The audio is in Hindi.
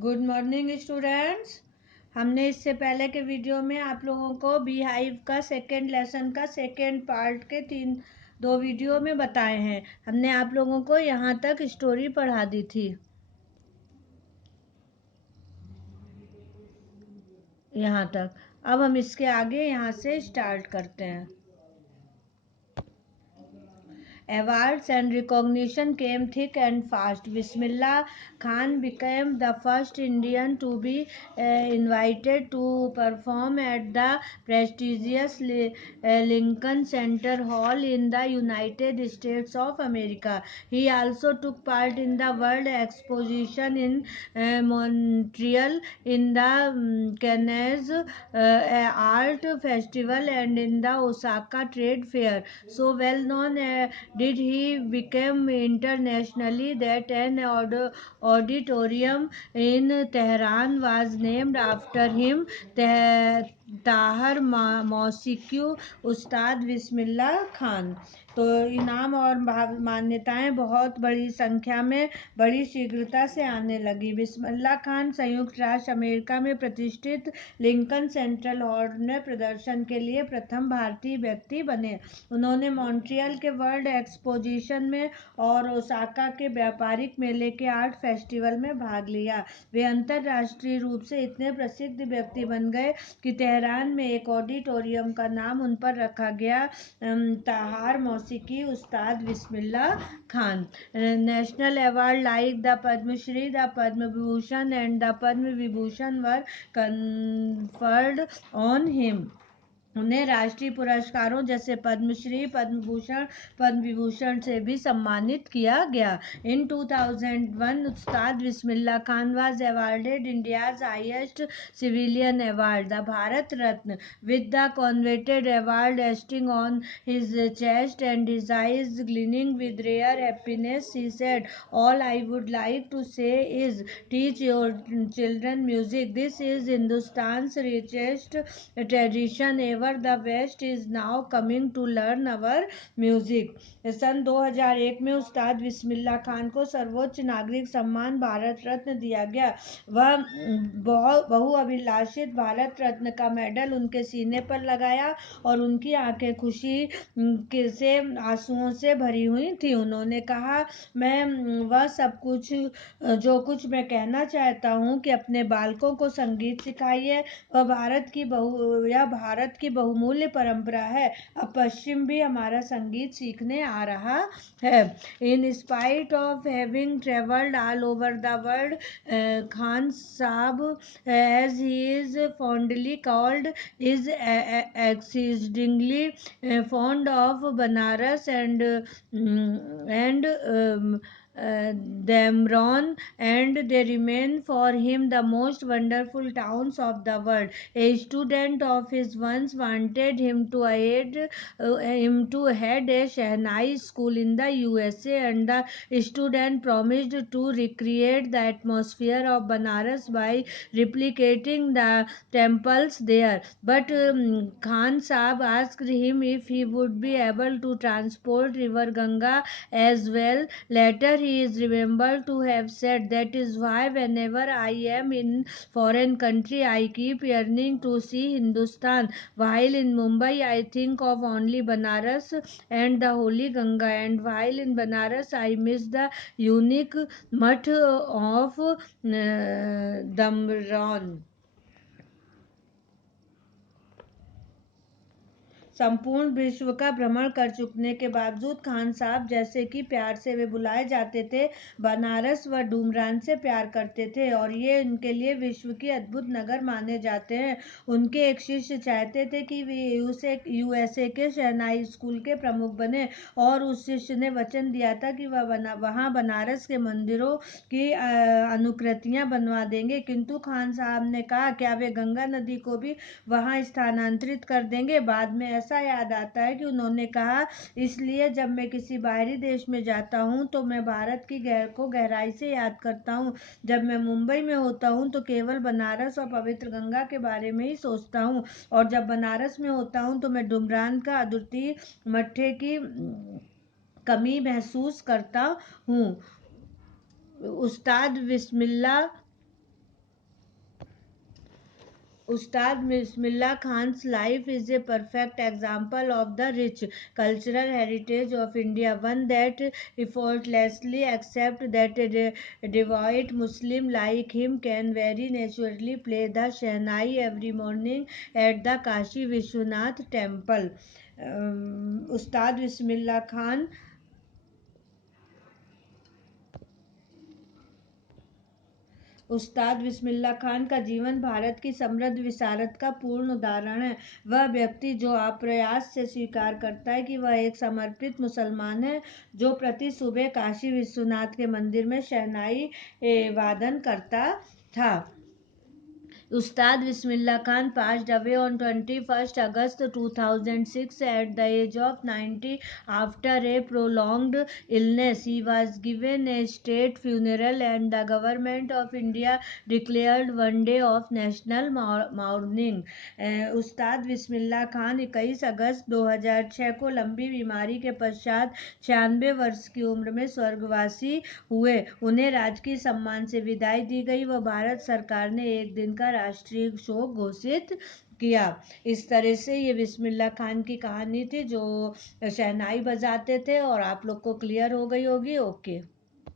Good morning students. हमने इससे पहले के वीडियो में आप लोगों को बी हाइव का सेकेंड लेसन का सेकेंड पार्ट के दो वीडियो में बताए हैं। हमने आप लोगों को यहाँ तक स्टोरी पढ़ा दी थी, यहाँ तक। अब हम इसके आगे यहाँ से स्टार्ट करते हैं। Awards and recognition came thick and fast. Bismillah Khan became the first Indian to be invited to perform at the prestigious Lincoln Center Hall in the United States of America. He also took part in the World Exposition in Montreal, in the Cannes Art Festival, and in the Osaka Trade Fair. So well known did he become internationally that an auditorium in Tehran was named after him. Tahir मौसीकी Ustad Bismillah Khan. तो इनाम और मान्यताएं बहुत बड़ी संख्या में बड़ी शीघ्रता से आने लगी। बिस्मिल्लाह खान संयुक्त राष्ट्र अमेरिका में प्रतिष्ठित लिंकन सेंट्रल हॉल में प्रदर्शन के लिए प्रथम भारतीय व्यक्ति बने। उन्होंने मॉन्ट्रियल के वर्ल्ड एक्सपोजिशन में और ओसाका के व्यापारिक मेले के आर्ट फेस्टिवल में भाग लिया। वे अंतर्राष्ट्रीय रूप से इतने प्रसिद्ध व्यक्ति बन गए कि तेहरान में एक ऑडिटोरियम का नाम उन पर रखा गया, ताहार मौसीकी Ustad Bismillah Khan. National award like the Padma Shri, the Padma Vibhushan and the Padma Vibhushan were conferred on him. उन्हें राष्ट्रीय पुरस्कारों जैसे पद्मश्री, पद्म भूषण, पद्म विभूषण से भी सम्मानित किया गया। In 2001 Ustad Bismillah Khan was awarded India's highest civilian award, the Bharat Ratna, with the coveted award resting on his chest and his eyes glistening with rare happiness. He said, all I would like to say is teach your children music. This is Hindustan's richest tradition ever. The West is now coming to learn our music. सन 2001 में उस्ताद बिस्मिल्लाह खान को सर्वोच्च नागरिक सम्मान भारत रत्न दिया गया। वह बहुअभिलाषित भारत रत्न का मेडल उनके सीने पर लगाया और उनकी आंखें खुशी से आंसुओं से भरी हुई थी। उन्होंने कहा, मैं वह सब कुछ जो कुछ मैं कहना चाहता हूँ कि अपने बालकों को संगीत सिखाइए। यह भारत की बहुमूल्य परंपरा है। अब पश्चिम भी हमारा संगीत सीखने आ रहा है। In spite of having travelled all over the world, Khan साहब, as he is fondly called, is exceedingly fond of Banaras and Damron, and they remain for him the most wonderful towns of the world. A student of his once wanted him to head a Shehnai school in the USA, and the student promised to recreate the atmosphere of Banaras by replicating the temples there. But Khan Sahab asked him if he would be able to transport river Ganga as well. Later he is remembered to have said, that is why whenever I am in foreign country I keep yearning to see Hindustan. While in Mumbai I think of only Banaras and the holy Ganga, and while in Banaras I miss the unique mutt of Damron. संपूर्ण विश्व का भ्रमण कर चुकने के बावजूद खान साहब, जैसे कि प्यार से वे बुलाए जाते थे, बनारस व डुमरान से प्यार करते थे और ये उनके लिए विश्व की अद्भुत नगर माने जाते हैं। उनके एक शिष्य चाहते थे कि वे यूएसए के शहनाई स्कूल के प्रमुख बने और उस शिष्य ने वचन दिया था कि वह वहाँ बनारस के मंदिरों की अनुकृतियाँ बनवा देंगे। किंतु खान साहब ने कहा, क्या वे गंगा नदी को भी वहाँ स्थानांतरित कर देंगे? बाद में ऐसा याद आता है कि उन्होंने कहा, इसलिए जब मैं किसी बाहरी देश में जाता हूँ तो मैं भारत की को गहराई से याद करता हूँ। जब मैं मुंबई में होता हूँ तो केवल बनारस और पवित्र गंगा के बारे में ही सोचता हूँ, और जब बनारस में होता हूँ तो मैं डुमरान का अद्वितीय मट्ठे की कमी महसूस करता हूँ। उस्ताद बिस्मिल्लाह Ustad Bismillah Khan's life is a perfect example of the rich cultural heritage of India, one that effortlessly accepts that a devout Muslim like him can very naturally play the Shehnai every morning at the Kashi Vishwanath temple. Ustad Bismillah Khan उस्ताद बिस्मिल्लाह खान का जीवन भारत की समृद्ध विरासत का पूर्ण उदाहरण है। वह व्यक्ति जो अप्रयास से स्वीकार करता है कि वह एक समर्पित मुसलमान है, जो प्रति सुबह काशी विश्वनाथ के मंदिर में शहनाई वादन करता था। Ustad Bismillah Khan passed away on 21st August 2006 at the age of 90 after a prolonged illness. He was given a state funeral and the government of India declared one day of national mourning. उस्ताद बिस्मिल्लाह खान 21 अगस्त 2006 को लंबी बीमारी के पश्चात 96 वर्ष की उम्र में स्वर्गवासी हुए। उन्हें राजकीय सम्मान से विदाई दी गई व भारत सरकार ने एक दिन का राष्ट्रीय शोक घोषित किया। इस तरह से ये बिस्मिल्लाह खान की कहानी थी, जो शहनाई बजाते थे। और आप लोग को क्लियर हो गई होगी। ओके।